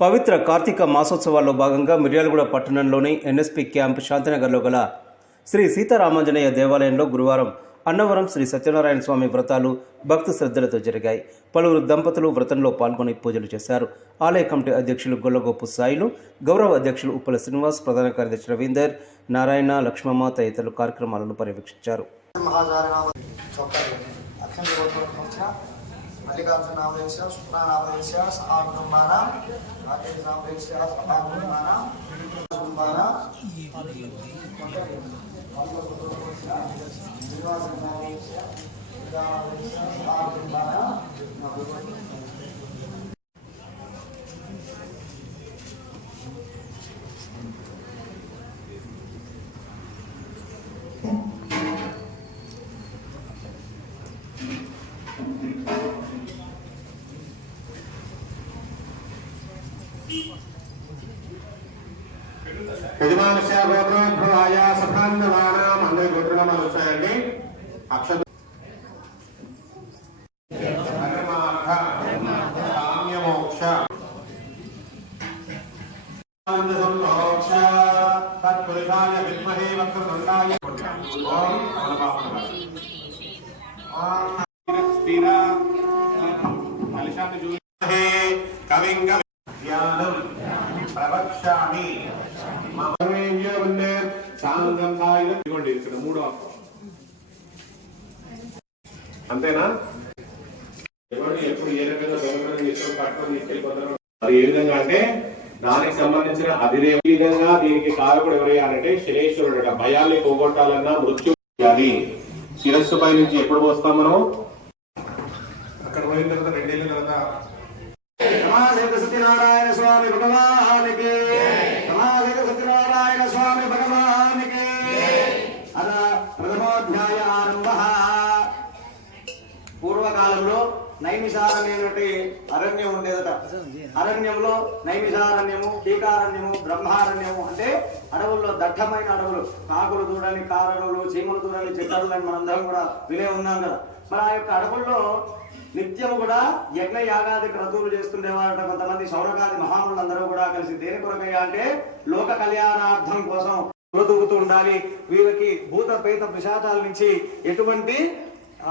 పవిత్ర కార్తీక మాసోత్సవాల్లో భాగంగా మిర్యాలగూడ పట్టణంలోని NSP camp శాంతినగర్లో గల శ్రీ సీతారామాంజనేయ దేవాలయంలో గురువారం అన్నవరం శ్రీ సత్యనారాయణ స్వామి వ్రతాలు భక్తి శ్రద్ధలతో జరిగాయి. పలువురు దంపతులు వ్రతంలో పాల్గొని పూజలు చేశారు. ఆలయ కమిటీ అధ్యక్షులు గొల్లగోపు సాయిలు గౌరవ అధ్యక్షులు ఉప్పల శ్రీనివాస్ ప్రధాన కార్యదర్శి రవీందర్ నారాయణ లక్ష్మమ్మ తదితరులు కార్యక్రమాలను పర్యవేక్షించారు. మహాజారి నామ చొక్కాలు అక్షం వచ్చిన మల్లికార్జున నామదేశ శుక్ర నామదేశ రాకేష్ నామదేశ సహా కుటుంబాన శ్రీనివాస నామదేశ సహా గోత్రోద్భవాయ సభాంధవానాం అందరి గోత్రనామాలు వచ్చాయండి అక్షత తత్పురుషాయ విద్మహే వక్రతుండాయ ఓం నమః స్థిర కలిశాన్ని చూసే కవిం అది ఏ విధంగా అంటే దానికి సంబంధించిన అధిదేవ ఈ విధంగా దీనికి కారకుడు ఎవరయ్యా అంటే. శనేశ్వరుడు భయాల్ని పోగొట్టాలన్నా మృత్యు అది శిరస్సు పై నుంచి ఎప్పుడు పోస్తాం మనం? అక్కడ పోయిన తర్వాత రెండేళ్ళ తర్వాత సత్యనారాయణ స్వామి భగవానికి సత్యనారాయణ స్వామి భగవానికి అద ప్రథమోధ్యాయ ఆరంభ. పూర్వకాలంలో నైమిషారణ్యమంటే అరణ్యం ఉండేదట. అరణ్యంలో నైమిషారణ్యము కీకారణ్యము బ్రహ్మారణ్యము అంటే అడవుల్లో దట్టమైన అడవులు. కాకులు చూడని కారణులు చీమలు చూడని చెట్టాలు అని మనందరం కూడా వినే ఉన్నాం కదా. మరి ఆ యొక్క అడవుల్లో నిత్యం కూడా యజ్ఞ యాగాది క్రతువులు చేస్తుండేవారట కొంతమంది శౌనకాది మహాములందరూ కూడా కలిసి. దేని కొరకయ్యా అంటే లోక కళ్యాణార్థం కోసం బ్రతుకుతూ ఉండాలి. వీళ్ళకి భూత పేత పిశాచాల నుంచి ఎటువంటి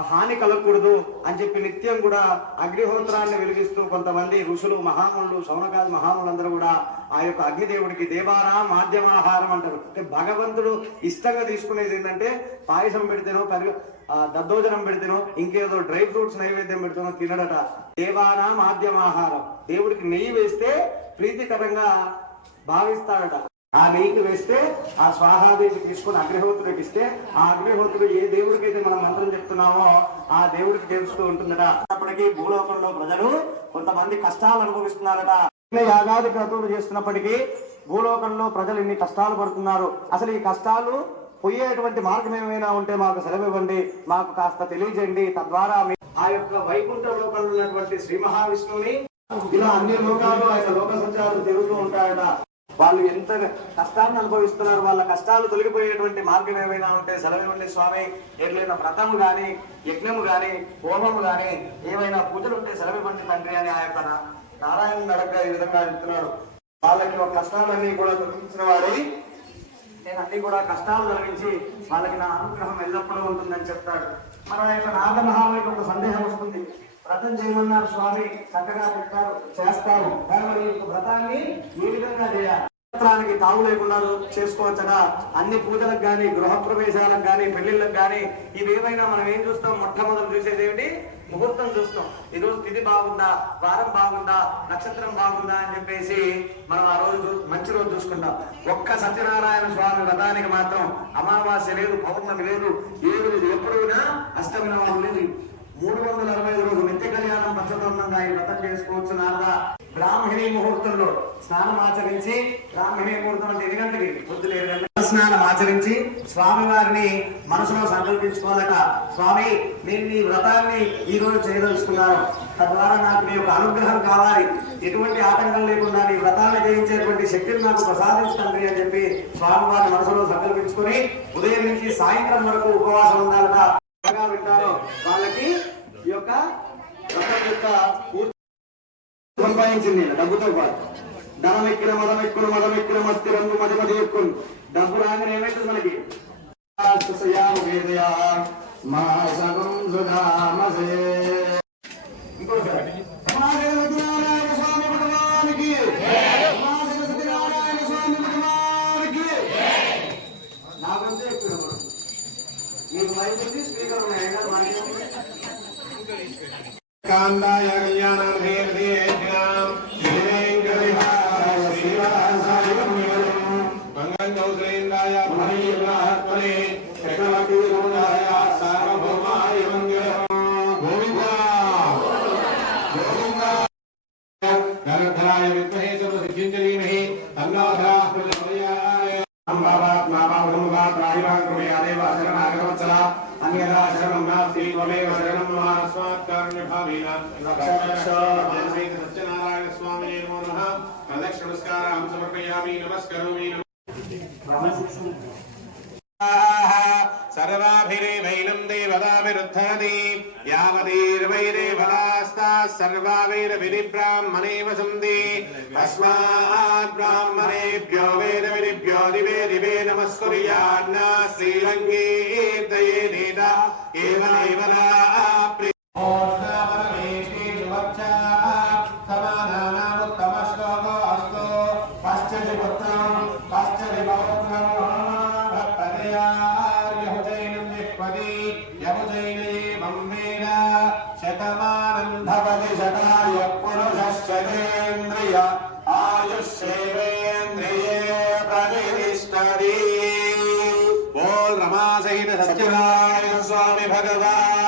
హాని కలగకూడదు అని చెప్పి నిత్యం కూడా అగ్నిహోత్రాన్ని వెలిగిస్తూ కొంతమంది ఋషులు మహాములు సౌనకాది మహాములందరూ కూడా ఆ యొక్క అగ్నిదేవుడికి దేవారా మాధ్యమాహారం అంటారు. అంటే భగవంతుడు ఇష్టంగా తీసుకునేది ఏంటంటే పాయసం పెడితేనో పరి దద్దోజనం పెడితేనో ఇంకేదో డ్రై ఫ్రూట్స్ నైవేద్యం పెడితేనో తినడట. దేవానా మాధ్యమాహారం. దేవుడికి నెయ్యి వేస్తే ప్రీతికరంగా భావిస్తాడట. ఆ నెయ్యిని వేస్తే ఆ స్వాహాదేవి తీసుకుని అగ్నిహోత్రుడికి ఇస్తే ఆ అగ్నిహోత్రుడు ఏ దేవుడికి అయితే మనం మంత్రం చెప్తున్నామో ఆ దేవుడికి తెలుస్తూ ఉంటుందట. అప్పటికీ భూలోకంలో ప్రజలు కొంతమంది కష్టాలు అనుభవిస్తున్నారట. యాగాది క్రతువులు చేస్తున్నప్పటికీ భూలోకంలో ప్రజలు ఇన్ని కష్టాలు పడుతున్నారు. అసలు ఈ కష్టాలు పోయేటువంటి మార్గం ఏమైనా ఉంటే మాకు సెలవివ్వండి. మాకు కాస్త తెలియజేయండి. తద్వారా ఆ యొక్క వైకుంఠ లోకంలో ఉన్నటువంటి శ్రీ మహావిష్ణువుని ఇలా అన్ని లోకాలు ఆయన లోక సంచారాలు తిరుగుతూ ఉంటాయట. వాళ్ళు ఎంత కష్టాన్ని అనుభవిస్తున్నారు వాళ్ళ కష్టాలు తొలగిపోయేటువంటి మార్గం ఏమైనా ఉంటే సెలవివ్వండి స్వామి. ఏదైనా వ్రతము గాని యజ్ఞము గాని హోమము గాని ఏమైనా పూజలు ఉంటే సెలవివ్వండి తండ్రి అని ఆ యొక్క నారాయణ నడక ఈ విధంగా చెప్తున్నారు. వాళ్ళకి ఒక కష్టాలన్నీ కూడా తొలగించిన వారి. నేను అన్ని కూడా కష్టాలు తొలగించి వాళ్ళకి నా అనుగ్రహం ఎల్లప్పుడూ ఉంటుందని చెప్తాడు. మన యొక్క నాగ ఒక సందేహం వస్తుంది. వ్రతం చేయమన్నారు స్వామి చక్కగా చెప్తారు చేస్తారు. కానీ మరి ఈ యొక్క వ్రతాన్ని ఏ విధంగా చేయాలి. వ్రతానికి తావు లేకుండా చేసుకోవచ్చగా అన్ని పూజలకు గాని గృహ ప్రవేశాలకు గాని పెళ్ళిళ్ళకి గాని ఇవేమైనా మనం ఏం చూస్తాం? మొట్టమొదటి చూసేది ఏమిటి? ముహూర్తం చూస్తాం. ఈరోజు రోజు తిథి బాగుందా? వారం బాగుందా? నక్షత్రం బాగుందా? అని చెప్పేసి మనం ఆ రోజు మంచి రోజు చూసుకుంటాం. ఒక్క సత్యనారాయణ స్వామి వ్రతానికి మాత్రం అమావాస్య లేదు పౌర్ణమి లేదు ఏ రోజు ఎప్పుడైనా అష్టమి నవమి లేదు. మూడు వందల అరవై ఐదు నిత్య కళ్యాణం పచ్చదొందంగా ఈ వ్రతం చేసుకోవచ్చు నారదా. బ్రాహ్మిణీ ముహూర్తంలో స్నానం ఆచరించి బ్రాహ్మిణీ ముహూర్తం అంటే ఎన్ని గంటలకి? పొద్దున ఏడు గంటల స్నానం ఆచరించి స్వామి వారిని మనసులో సంకల్పించుకోవాలట. స్వామి నేను నీ వ్రతాన్ని ఈ రోజు చేయదలుచుకున్నాను. తద్వారా నాకు నీ యొక్క అనుగ్రహం కావాలి. ఎటువంటి ఆటంకం లేకుండా నీ వ్రతాన్ని జయించేటువంటి శక్తిని నాకు ప్రసాదించండి అని చెప్పి స్వామివారి మనసులో సంకల్పించుకొని ఉదయం నుంచి సాయంత్రం వరకు ఉపవాసం ఉండాలట. వింటారో. వాళ్ళకి ఈ యొక్క రథం యొక్క సంపాదించింది డబ్బుతో పాటు. ధనం ఎక్కిన మదం ఎక్కును మదం ఎక్కిన మస్తి రంగు మది మది ఎక్కును. డబ్బు రాగానే ఏమైతుంది మనకి? ఇంకోసారి. तस्करोमि सर्वाभिरेवैनं देवताभिरुद्धादि यावदीर्वैरेवदास्ताः सर्वावैरभिरिब्राह्मणेव सन्ति तस्मात् ब्राह्मणेभ्यो वेदविरिभ्यो दिवे दिवे नमस्कुर्यान्ना श्रीरङ्गे दये नेता एव नैवरा ఆయుష్యేంద్రియ ఆయుష్ేంద్రియే ప్రతిష్టది. ఓ రమాసహిత సత్యనారాయణ స్వామి భగవాన్.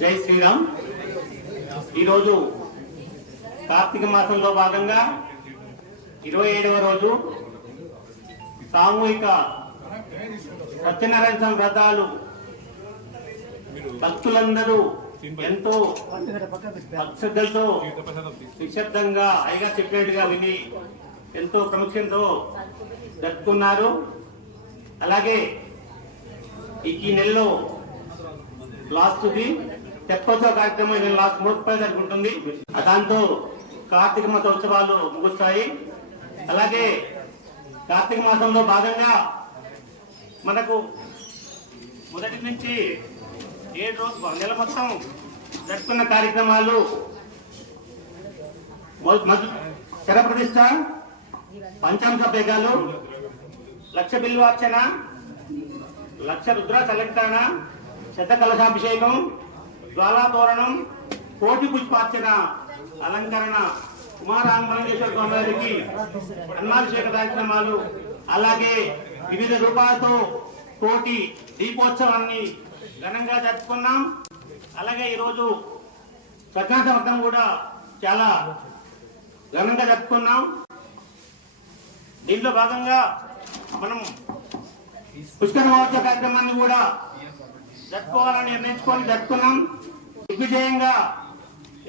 జై శ్రీరామ్. ఈరోజు కార్తీక మాసంలో భాగంగా ఇరవై ఏడవ రోజు సామూహిక సత్యనారాయణ స్వామి వ్రతాలు భక్తులందరూ ఎంతో భక్తులతో నిశ్శబ్దంగా అయిగా చెప్పినట్టుగా విని ఎంతో ప్రముఖంతో జరుపుకున్నారు. అలాగే ఈ నెలలో లాస్ట్ ది తెప్పోత్సవ కార్యక్రమం ఈ నెల లాస్ట్ ముప్పై ఉంటుంది. దాంతో కార్తీక మాస ఉత్సవాలు ముగుస్తాయి. అలాగే కార్తీక మాసంలో భాగంగా మనకు మొదటి నుంచి ఏడు రోజు నెల మొత్తం జరుపుకున్న కార్యక్రమాలు శరప్రతిష్ట ప్రతిష్ట పంచాంశ బేగాలు లక్ష బిల్వార్చన లక్ష రుద్ర చలంకరణ శత కలశాభిషేకం జ్వాలాతోరణం కోటి పుష్పార్చన అలంకరణ కుమారాంబలింగేశ్వర స్వామి వారికి అన్నాభిషేక కార్యక్రమాలు అలాగే వివిధ రూపాలతో కోటి దీపోత్సవాన్ని ఘనంగా జరుపుకున్నాం. అలాగే ఈరోజు స్వచ్ఛాంత కూడా చాలా ఘనంగా జరుపుకున్నాం. దీంట్లో భాగంగా మనం పుష్కర మహోత్సవ కార్యక్రమాన్ని కూడా జరుపుకోవాలని నిర్ణయించుకొని జరుపుకున్నాం దిగ్విజయంగా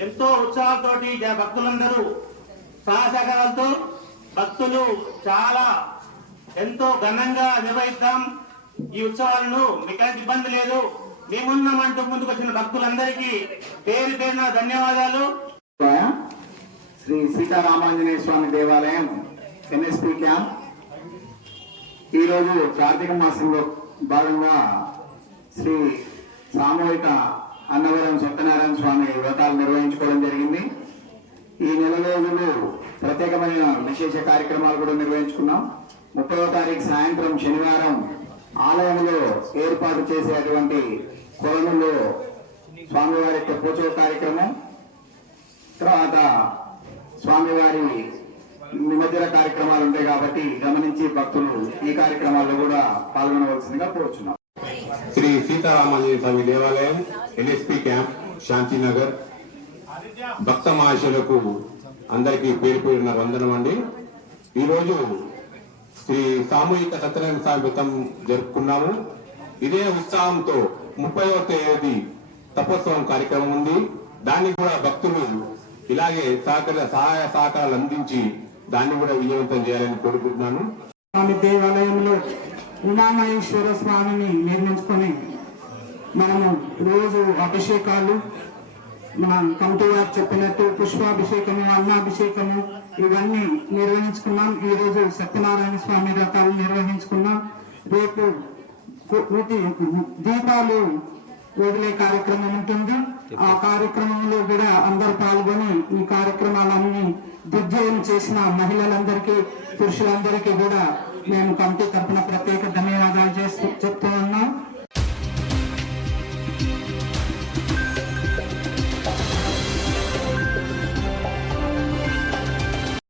ఎంతో ఉత్సాహంతోటి భక్తులందరూ సహసహకారాలతో భక్తులు చాలా ఎంతో ఘనంగా నిర్వహిద్దాం. ఈ ఉత్సవాలను మీకు ఇబ్బంది లేదు. మేమున్నామంటూ ముందుకు వచ్చిన భక్తులందరికీ పేరు పేరున ధన్యవాదాలు. శ్రీ సీతారామాంజనేయ స్వామి దేవాలయం ఎంఎస్పీ క్యాంప్. ఈరోజు కార్తీక మాసంలో భాగంగా శ్రీ సామూహిక అన్నవరం సత్యనారాయణ స్వామి వ్రతాలు నిర్వహించుకోవడం జరిగింది. ఈ నెల రోజులు ప్రత్యేకమైన విశేష కార్యక్రమాలు కూడా నిర్వహించుకున్నాం. ముప్పైవ తారీఖు సాయంత్రం శనివారం ఆలయంలో ఏర్పాటు చేసేటువంటి కొలనులో స్వామివారి యొక్క పూజ కార్యక్రమం. తర్వాత స్వామివారి నిమజ్జన కార్యక్రమాలు ఉంటాయి కాబట్టి గమనించి భక్తులు ఈ కార్యక్రమాల్లో కూడా పాల్గొనవలసిందిగా కోరుచున్నాం. శ్రీ సీతారామాంజనేయ స్వామి దేవాలయం ఎన్ఎస్పి క్యాంప్ శాంతినగర్. భక్త మహాశులకు అందరికీ పేరు పేరున వందనం అండి. ఈరోజు శ్రీ సామూహిక సత్యనారాయణ స్వామి వ్రతం జరుపుకున్నాము. ఇదే ఉత్సాహంతో ముప్పైవ తేదీ తపోత్సవం కార్యక్రమం ఉంది. దాన్ని కూడా భక్తులు ఇలాగే సహకార సహాయ సహకారాలు అందించి దాన్ని కూడా విజయవంతం చేయాలని కోరుకుంటున్నాను. స్వామి దేవాలయంలో ఉమామహేశ్వర స్వామిని నిర్మించుకొని మనము రోజు అభిషేకాలు మన కమిటీ చెప్పినట్టు పుష్పాభిషేకము అన్నాభిషేకము ఇవన్నీ నిర్వహించుకున్నాం. ఈ రోజు సత్యనారాయణ స్వామి వ్రతాలు నిర్వహించుకున్నాం. రేపు దీపాలు వదిలే కార్యక్రమం ఉంటుంది. ఆ కార్యక్రమంలో కూడా అందరు పాల్గొని ఈ కార్యక్రమాలన్నీ దుర్జయం చేసిన మహిళలందరికీ పురుషులందరికీ కూడా మేము కమిటీ తరఫున ప్రత్యేక ధన్యవాదాలు చేస్తూ చెప్తూ ఉన్నాం.